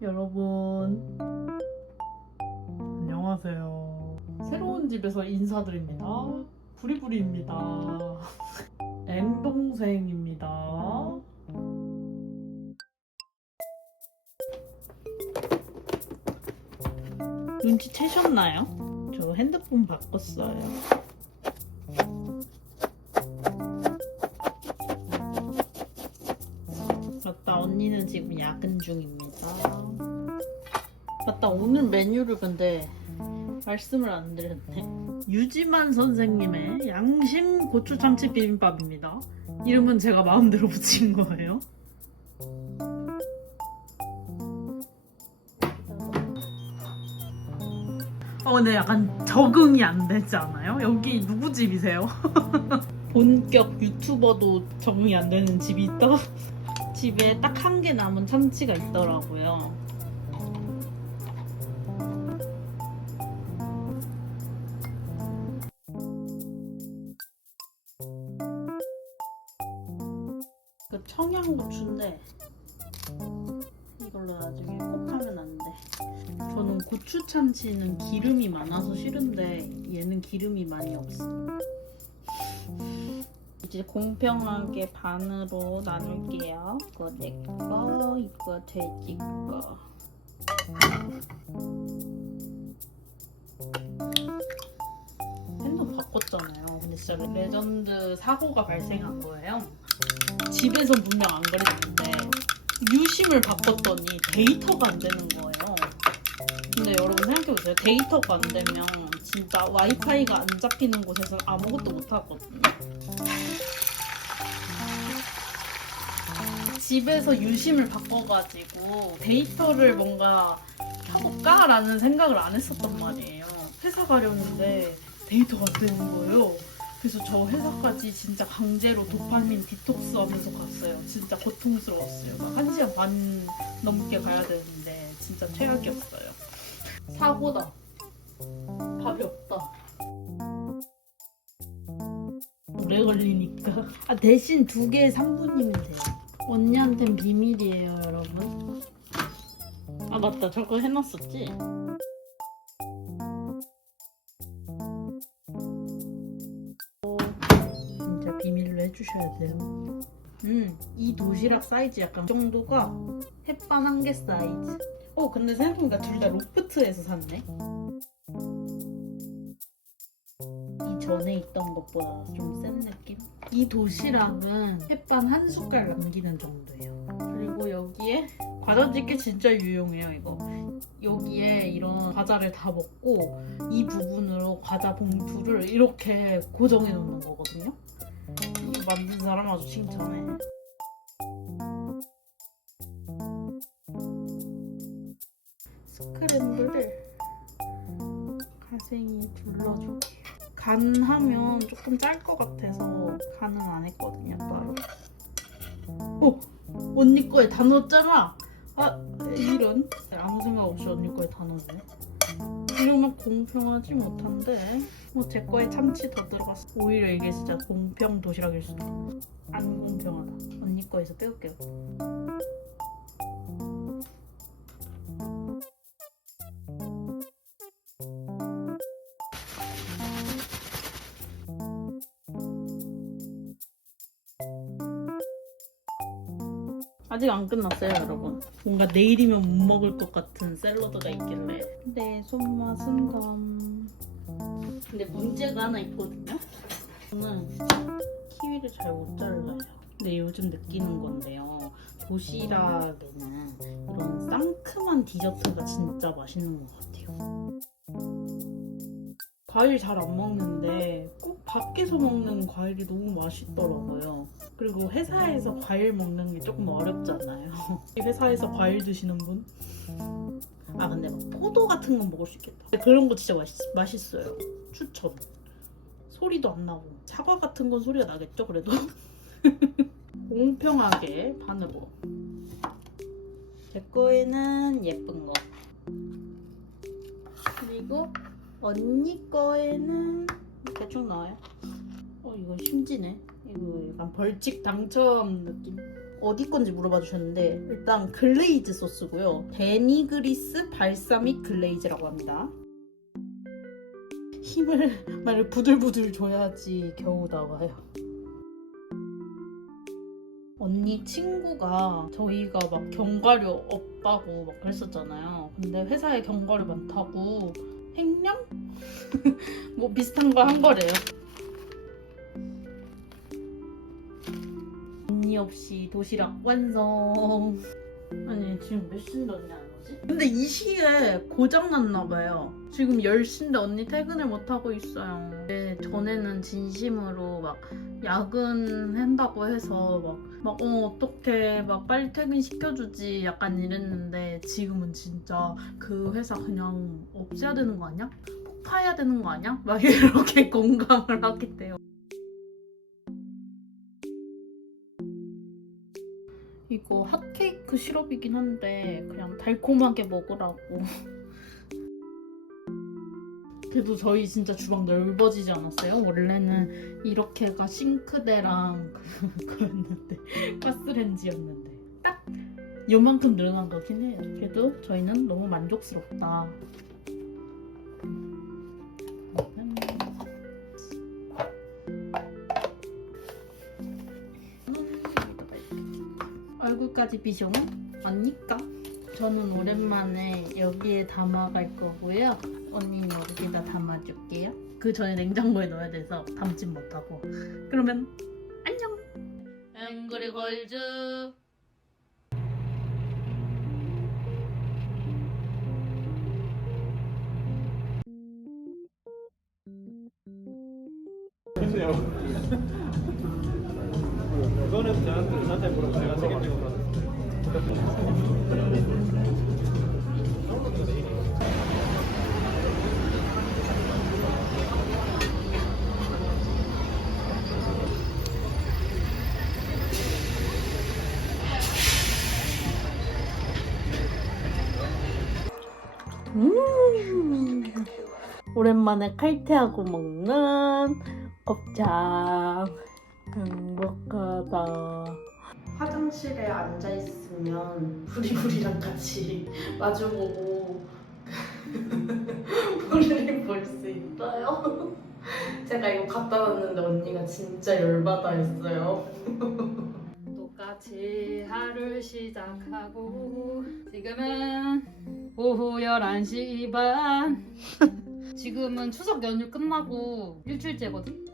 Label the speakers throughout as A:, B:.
A: 여러분 안녕하세요. 새로운 집에서 인사드립니다. 부리부리입니다. 앵 동생입니다. 눈치채셨나요? 저 핸드폰 바꿨어요. 맞다 언니는 지금 야근 중입니다. 맞다 오늘 메뉴를 근데 말씀을 안 드렸네. 유지만 선생님의 양심 고추 참치 비빔밥입니다. 이름은 제가 마음대로 붙인 거예요. 어, 근데 약간 적응이 안 되지 않아요? 여기 누구 집이세요? 본격 유튜버도 적응이 안 되는 집이 있다? 집에 딱 한 개 남은 참치가 있더라고요. 그 청양고추인데 이걸로 나중에 꼭 하면 안 돼. 저는 고추 참치는 기름이 많아서 싫은데 얘는 기름이 많이 없어. 이제 공평하게 반으로 나눌게요. 이거 내 거, 이거 돼지 거. 핸드폰 바꿨잖아요. 근데 진짜 레전드 사고가 발생한 거예요. 집에서 분명 안 그랬는데 유심을 바꿨더니 데이터가 안 되는 거예요. 근데 여러분 생각해보세요. 데이터가 안 되면 진짜 와이파이가 안 잡히는 곳에서 아무것도 못 하거든요. 집에서 유심을 바꿔가지고 데이터를 뭔가 켜볼까라는 생각을 안 했었단 말이에요. 회사 가려는데 데이터가 안 되는 거예요. 그래서 저 회사까지 진짜 강제로 도파민 디톡스 하면서 갔어요. 진짜 고통스러웠어요. 막 1시간 반 넘게 가야 되는데 진짜 최악이었어요. 사고다. 답이 없다. 오래 걸리니까. 아, 대신 두 개에 3분이면 돼요. 언니한텐 비밀이에요, 여러분. 아, 맞다. 저거 해놨었지? 진짜 비밀로 해주셔야 돼요. 음, 이 도시락 사이즈 약간 정도가 햇반 한 개 사이즈. 어, 근데 생각해보니까 둘 다 로프트에서 샀네. 이 전에 있던 것보다 좀 센 느낌? 이 도시락은 햇반 한 숟갈 남기는 정도예요. 그리고 여기에 과자 집게 진짜 유용해요, 이거. 여기에 이런 과자를 다 먹고 이 부분으로 과자 봉투를 이렇게 고정해 놓는 거거든요. 만든 사람 아주 칭찬해. 간 하면 조금 짤 것 같아서 간은 안 했거든요, 따로. 어! 언니 거에 다 넣었잖아! 아, 이런. 아무 생각 없이 언니 거에 다 넣었네. 이러면 공평하지 못한데 뭐 제 거에 참치 더 들어갔어 오히려 이게 진짜 공평 도시락일 수도 안 공평하다 언니 거에서 빼올게요 안 끝났어요 여러분. 뭔가 내일이면 못 먹을 것 같은 샐러드가 있길래. 내 손맛은 덤. 근데 문제가 하나 있거든요. 저는 키위를 잘 못 잘라요. 근데 요즘 느끼는 건데요. 도시락에는 이런 상큼한 디저트가 진짜 맛있는 것 같아요 과일 잘 안 먹는데 꼭 밖에서 먹는 과일이 너무 맛있더라고요. 그리고 회사에서 과일 먹는 게 조금 어렵잖아요. 회사에서 과일 드시는 분? 아 근데 막 포도 같은 건 먹을 수 있겠다. 근데 그런 거 진짜 맛있, 맛있어요. 추천. 소리도 안 나고 사과 같은 건 소리가 나겠죠 그래도? 공평하게 반으로. 제 거에는 예쁜 거. 그리고 언니 거에는 대충 나와요. 어 이거 심지네. 이거 약간 벌칙 당첨 느낌. 어디 건지 물어봐 주셨는데 일단 글레이즈 소스고요. 베니그리스 발사믹 글레이즈라고 합니다. 힘을 말 부들부들 줘야지 겨우 나와요. 언니 친구가 저희가 막 견과류 없다고 막 그랬었잖아요. 근데 회사에 견과류 많다고 횡령? 뭐 비슷한 거 한 거래요. 언니 없이 도시락 완성. 아니 지금 몇 시인데 오지? 근데 이 시기에 고장 났나 봐요. 지금 10시인데 언니 퇴근을 못 하고 있어요. 네, 전에는 진심으로 막 야근한다고 해서 막, 막, 어, 어떡해. 막 빨리 퇴근 시켜주지. 약간 이랬는데 지금은 진짜 그 회사 그냥 없애야 되는 거 아니야? 폭파해야 되는 거 아니야? 막 이렇게 공감을 하게 돼요. 이거 핫케이크 시럽이긴 한데 그냥 달콤하게 먹으라고. 그래도 저희 진짜 주방 넓어지지 않았어요? 원래는 이렇게가 싱크대랑 그- 그거였는데 가스렌지였는데 딱 요만큼 늘어난 거긴 해요. 그래도 저희는 너무 만족스럽다. 얼굴까지 비숑 아니까? 저는 오랜만에 여기에 담아갈 거고요. 언니는 여기다 담아줄게요? 그 전에 냉장고에 넣어야 돼서 담진 못하고. 그러면 안녕! 앵그리 걸즈.
B: 해주세요. 그거는 저한테, 저한테 물어보 제가 책임지고
A: 음. 오랜만에 칼퇴하고 먹는 곱창 행복하다 화장실에 앉아 있으면 부리부리랑 같이 마주보고 볼일 볼수 있어요? 제가 이거 갖다 놨는데 언니가 진짜 열받아 했어요.
C: 똑같이 하루 시작하고 지금은 오후 11시 반. 지금은 추석 연휴 끝나고 일주일째거든?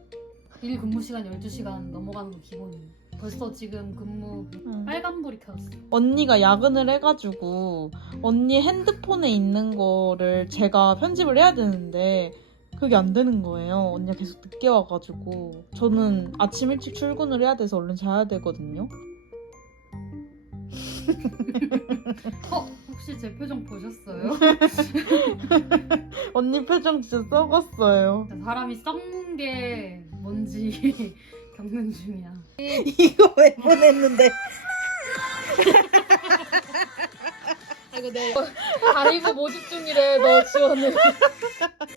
C: 일 근무 시간 12시간 넘어가는 거 기본이야 벌써 지금 근무 빨간불이 켜졌어
D: 언니가 야근을 해가지고 언니 핸드폰에 있는 거를 제가 편집을 해야 되는데 그게 안 되는 거예요. 언니가 계속 늦게 와가지고 저는 아침 일찍 출근을 해야 돼서 얼른 자야 되거든요.
C: 어? 혹시 제 표정 보셨어요?
D: 언니 표정 진짜 썩었어요.
C: 사람이 썩는 게 뭔지 겪는 중이야
D: 이거 왜 보냈는데?
C: 아이고 내 다리고 모집 중이래 너 지원을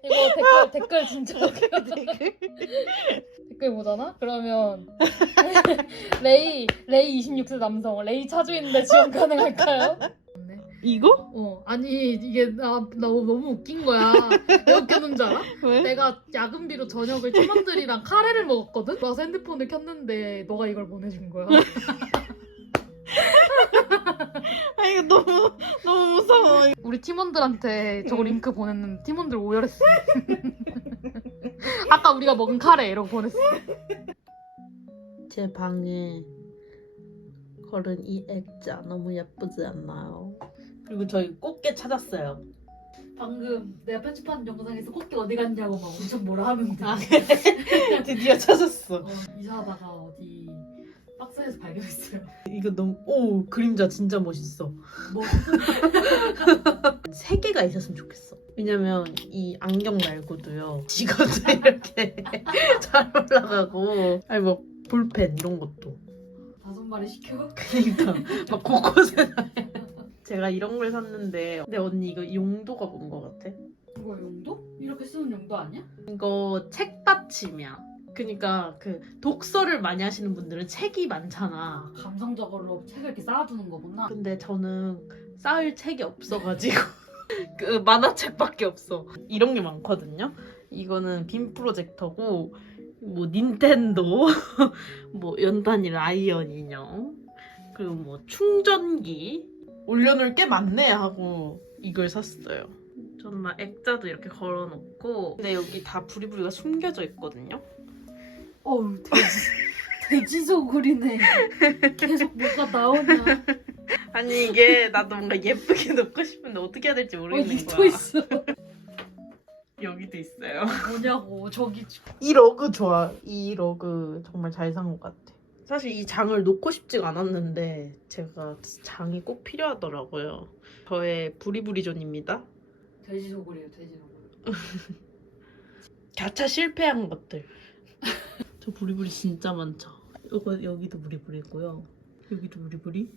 C: 이거 댓글 댓글 진짜 웃겨 댓글 보잖아? 그러면 레이 레이 26세 남성 레이 차주인데 지원 가능할까요?
D: 이거?
C: 어 아니 이게 나, 나 너무 웃긴 거야 왜 웃겼는 줄 알아?
D: 왜?
C: 내가 야근비로 저녁을 팀원들이랑 카레를 먹었거든? 그래서 핸드폰을 켰는데 너가 이걸 보내준 거야
D: 아 이거 너무 너무 무서워.
C: 우리 팀원들한테 저거 링크 보냈는데 팀원들 오열했어. 아까 우리가 먹은 카레 이러고 보냈어.
A: 제 방에 걸은 이 액자 너무 예쁘지 않나요? 그리고 저희 꽃게 찾았어요.
C: 방금 내가 편집하는 영상에서 꽃게 어디 갔냐고 막 엄청 뭐라 하는데
A: 아, 드디어 찾았어.
C: 어, 이사하다가 어디 박스에서 발견했어요.
A: 이거 너무 오 그림자 진짜 멋있어.
C: 뭐
A: 세 개가 있었으면 좋겠어. 왜냐면 이 안경 말고도요. 지갑도 이렇게 잘 올라가고 아니 뭐 볼펜 이런 것도.
C: 다섯 마리 시켜?
A: 그러니까 막 곳곳에 제가 이런 걸 샀는데 근데 언니 이거 용도가 뭔것 같아?
C: 이거 용도? 이렇게 쓰는 용도 아니야?
A: 이거 책 받침이야. 그러니까 그 독서를 많이 하시는 분들은 책이 많잖아.
C: 감성적으로 책을 이렇게 쌓아두는 거구나.
A: 근데 저는 쌓을 책이 없어가지고 그 만화책밖에 없어. 이런 게 많거든요. 이거는 빔 프로젝터고 뭐 닌텐도, 뭐 연단이 라이언 인형, 그리고 뭐 충전기 올려놓을 게 많네 하고 이걸 샀어요. 저는 막 액자도 이렇게 걸어놓고 근데 여기 다 부리부리가 숨겨져 있거든요.
C: 어우 돼지 돼지 소굴이네. 계속 뭐가 나오냐.
A: 아니 이게 나도 뭔가 예쁘게 놓고 싶은데 어떻게 해야 될지
C: 어
A: 모르겠는
C: 이도
A: 거야.
C: 있어.
A: 여기도 있어요.
C: 뭐냐고 저기
A: 이 러그 좋아. 이 러그 정말 잘 산 것 같아. 사실 이 장을 놓고 싶지가 않았는데 제가 장이 꼭 필요하더라고요. 저의 부리부리존입니다.
C: 돼지 소굴이에요 돼지 소굴.
A: 가차 실패한 것들. 저 부리부리 진짜 많죠. 이거 여기도 부리부리고요. 여기도 부리부리.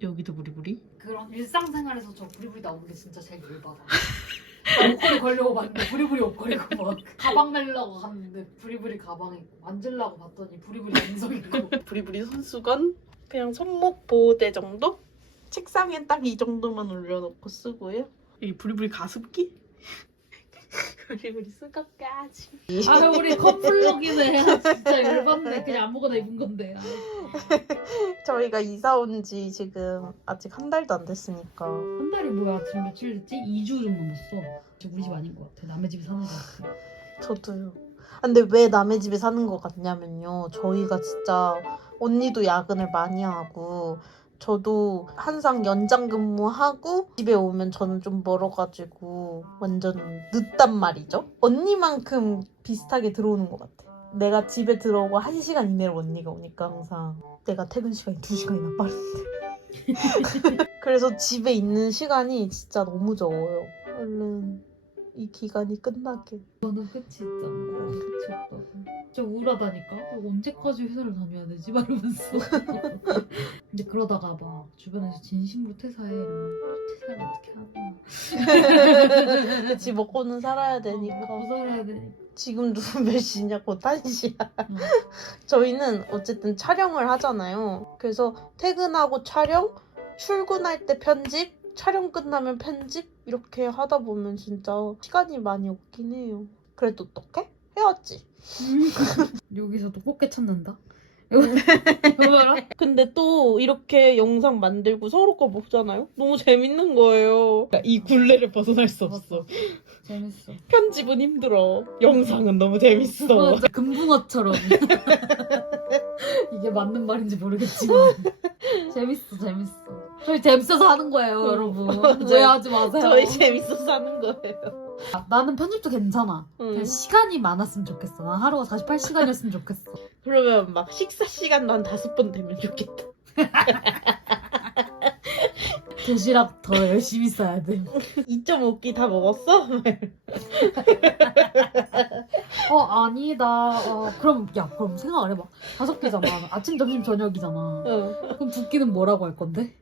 A: 여기도 부리부리.
C: 그런 일상생활에서 저 부리부리 나오는 게 진짜 제일 열받아. 옷걸이 걸려고 봤는데 부리부리 옷걸이고 막 가방 내려고 갔는데 부리부리 가방 있고 만질라고 봤더니 부리부리 있고
A: 부리부리 손수건 그냥 손목 보호대 정도? 책상에 딱이 정도만 올려놓고 쓰고요. 이 부리부리 가습기? 부리부리 수건까지.
C: 아 우리 커플룩이네 진짜 열받네 그냥 아무거나 입은 건데
A: 저희가 이사 온 지 지금 아직 한 달도 안 됐으니까
C: 한 달이 뭐야 지금 며칠 됐지? 2주 정도 넘었어 진짜 우리 집 아닌 것 같아 남의 집에 사는 것 같아
A: 저도요. 근데 왜 남의 집에 사는 것 같냐면요. 저희가 진짜 언니도 야근을 많이 하고 저도 항상 연장 근무하고 집에 오면 저는 좀 멀어가지고 완전 늦단 말이죠. 언니만큼 비슷하게 들어오는 것 같아. 내가 집에 들어오고 한 시간 이내로 언니가 오니까 항상 내가 퇴근 시간이 두 시간이나 빠른데. 그래서 집에 있는 시간이 진짜 너무 적어요. 얼른 이 기간이 끝나게.
C: 너는 끝이 있잖아 끝이 없다고 진짜 우울하다니까? 언제까지 회사를 다녀야 되지? 말하면서. 근데 그러다가 막 주변에서 진심으로 퇴사해. 이러면 또 퇴사를 어떻게 하나.
A: 그치 먹고는 살아야 되니까.
C: 먹고 살아야 되니까.
A: 지금도 몇 시냐? 곧 1시야.
C: 응.
A: 저희는 어쨌든 촬영을 하잖아요. 그래서 퇴근하고 촬영 출근할 때 편집 촬영 끝나면 편집? 이렇게 하다 보면 진짜 시간이 많이 없긴 해요. 그래도 어떡해? 해야지.
C: 여기서도 꽃게 찾는다? 이거 봐라?
A: 근데 또 이렇게 영상 만들고 서로 거 보잖아요? 너무 재밌는 거예요. 이 굴레를 벗어날 수 없어.
C: 재밌어.
A: 편집은 힘들어. 영상은 너무 재밌어.
C: 맞아 금붕어처럼. 이게 맞는 말인지 모르겠지만. 재밌어 재밌어 저희 재밌어서 하는 거예요 여러분
A: 맞아요.
C: 오해하지 마세요
A: 저희 재밌어서 하는 거예요
C: 아, 나는 편집도 괜찮아 그냥
A: 응.
C: 시간이 많았으면 좋겠어 난 하루가 48시간이었으면 좋겠어
A: 그러면 막 식사 시간도 한 다섯 번 되면 좋겠다.
C: 도시락 더 열심히 써야 돼
A: 2.5끼 다 먹었어?
C: 어 아니다 어, 그럼 야 그럼 생각을 해봐 다섯 개잖아 아침 점심 저녁이잖아
A: 응.
C: 그럼 두 끼는 뭐라고 할 건데?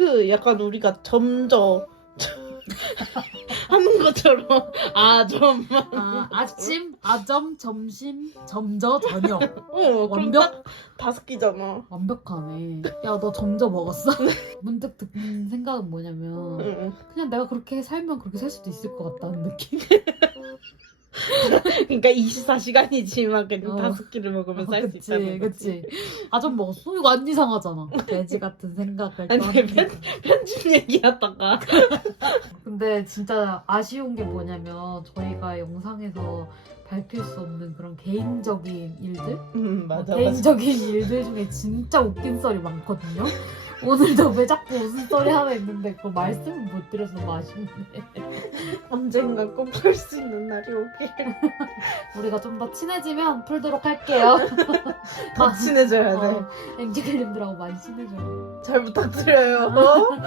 A: 그 약간 우리가 점저 하는 것처럼 아점만.
C: 아 아침 아점 점심 점저 저녁
A: 어,
C: 완벽?
A: 딱 다섯 끼잖아.
C: 완벽하네. 야, 너 점저 먹었어? 문득 든 생각은 뭐냐면,
A: 응.
C: 그냥 내가 그렇게 살면 그렇게 살 수도 있을 것 같다는 느낌?
A: 그러니까 24시간이지만 그냥
C: 어.
A: 다섯 끼를 먹으면 살 수
C: 그치,
A: 있다는 거지.
C: 그치. 아점 먹었어? 이거 안 이상하잖아. 돼지 같은 생각을 또
A: 아니,
C: 하는
A: 편-
C: 거지.
A: 편집 얘기하다가
C: 근데 진짜 아쉬운 게 뭐냐면, 저희가 영상에서 밝힐 수 없는 그런 개인적인 일들?
A: 음 맞아 맞아.
C: 개인적인 일들 중에 진짜 웃긴 썰이 많거든요. 오늘도 왜 자꾸 썰이 하나 있는데 그거 말씀을 못 드려서 너무 아쉽네.
A: 언젠가 꼭 볼 수 있는 날이 오길.
C: 우리가 좀 더 친해지면 풀도록 할게요.
A: 더 친해져야 돼.
C: 어, 앵지클님들하고 많이 친해져요.
A: 잘 부탁드려요.